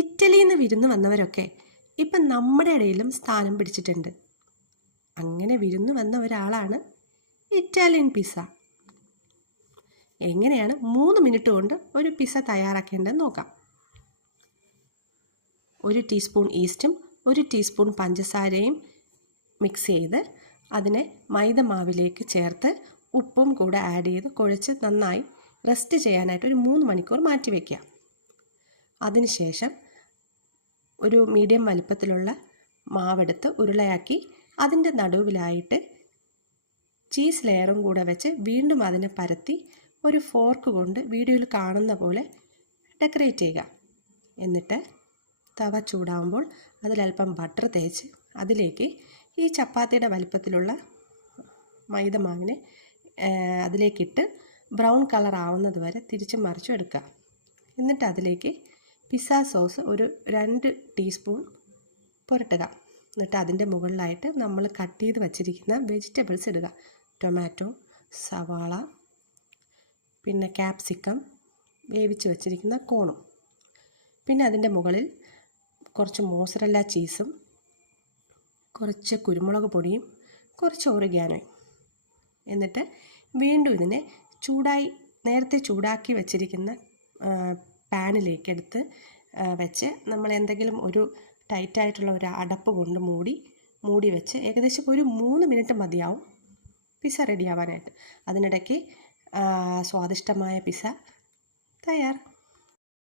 ഇറ്റലിയിൽ നിന്ന് വിരുന്ന് വന്നവരൊക്കെ ഇപ്പം നമ്മുടെ ഇടയിലും സ്ഥാനം പിടിച്ചിട്ടുണ്ട്. അങ്ങനെ വിരുന്ന് വന്ന ഒരാളാണ് ഇറ്റാലിയൻ പിസ്സ. എങ്ങനെയാണ് 3 മിനിറ്റ് കൊണ്ട് ഒരു പിസ്സ തയ്യാറാക്കേണ്ടതെന്ന് നോക്കാം. 1 ടീസ്പൂൺ ഈസ്റ്റും 1 ടീസ്പൂൺ പഞ്ചസാരയും മിക്സ് ചെയ്ത് അതിനെ മൈദ മാവിലേക്ക് ചേർത്ത് ഉപ്പും കൂടെ ആഡ് ചെയ്ത് കുഴച്ച് നന്നായി റെസ്റ്റ് ചെയ്യാനായിട്ട് ഒരു 3 മണിക്കൂർ മാറ്റി വയ്ക്കുക. അതിനുശേഷം ഒരു മീഡിയം വലിപ്പത്തിലുള്ള മാവെടുത്ത് ഉരുളയാക്കി അതിൻ്റെ നടുവിലായിട്ട് ചീസ് ലെയറും കൂടെ വെച്ച് വീണ്ടും അതിനെ പരത്തി ഒരു ഫോർക്ക് കൊണ്ട് വീഡിയോയിൽ കാണുന്ന പോലെ ഡെക്കറേറ്റ് ചെയ്യുക. എന്നിട്ട് തവ ചൂടാകുമ്പോൾ അതിലൽപ്പം ബട്ടർ തേച്ച് അതിലേക്ക് ഈ ചപ്പാത്തിയുടെ വലിപ്പത്തിലുള്ള മൈദ മാവിനെ അതിലേക്കിട്ട് ബ്രൗൺ കളർ ആവുന്നത് വരെ തിരിച്ചും മറിച്ചും എടുക്കുക. എന്നിട്ട് അതിലേക്ക് പിസ്സ സോസ് ഒരു 2 ടീസ്പൂൺ പുരട്ടുക. എന്നിട്ട് അതിൻ്റെ മുകളിലായിട്ട് നമ്മൾ കട്ട് ചെയ്ത് വച്ചിരിക്കുന്ന വെജിറ്റബിൾസ് ഇടുക. ടൊമാറ്റോ, സവാള, പിന്നെ ക്യാപ്സിക്കം, വേവിച്ച് വച്ചിരിക്കുന്ന കോണും. പിന്നെ അതിൻ്റെ മുകളിൽ കുറച്ച് മോസറല്ല ചീസും കുറച്ച് കുരുമുളക് പൊടിയും കുറച്ച് ഒറിഗാനോയും. എന്നിട്ട് വീണ്ടും ഇതിനെ നേരത്തെ ചൂടാക്കി വച്ചിരിക്കുന്ന പാനിലേക്ക് എടുത്ത് വെച്ച് നമ്മൾ എന്തെങ്കിലും ഒരു ടൈറ്റായിട്ടുള്ള ഒരു അടപ്പ് കൊണ്ട് മൂടി വെച്ച് ഏകദേശം ഒരു 3 മിനിറ്റ് മതിയാവും പിസ്സ റെഡിയാവാനായിട്ട്. അതിനിടയ്ക്ക് സ്വാദിഷ്ടമായ പിസ്സ തയ്യാർ.